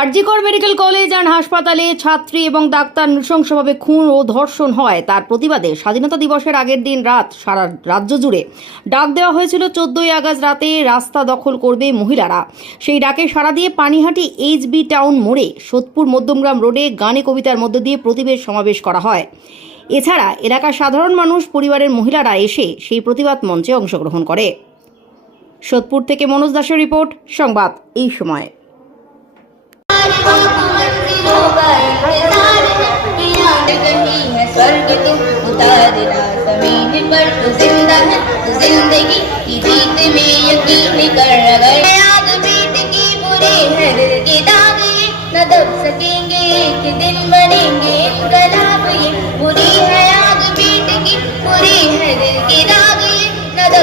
RG Kar medical college and হাসপাতালে ছাত্রী এবং ডাক্তার নৃশংসভাবে খুন ও ধর্ষণ হয়। তার প্রতিবাদে স্বাধীনতা দিবসের আগের দিন রাত সারা রাজ্য জুড়ে ডাক দেওয়া হয়েছিল, চোদ্দই আগস্ট রাতে রাস্তা দখল করবে মহিলারা। সেই ডাকে সাড়া দিয়ে পানিহাটি এইচবি টাউন মোড়ে সোদপুর মধ্যমগ্রাম রোডে গানে কবিতার মধ্য দিয়ে প্রতিবেদ সমাবেশ করা হয়। এছাড়া এলাকার সাধারণ মানুষ, পরিবারের মহিলারা এসে সেই প্রতিবাদ মঞ্চে অংশগ্রহণ করে। সোদপুর থেকে মনোজ দাসের রিপোর্ট, সংবাদ এই সময়। तो ज़िंदा है तो ज़िंदगी। की जीत में यकीन कर अगर आग बीत की बुरी है दिल के दाग न दब सकेंगे एक दिन बनेंगे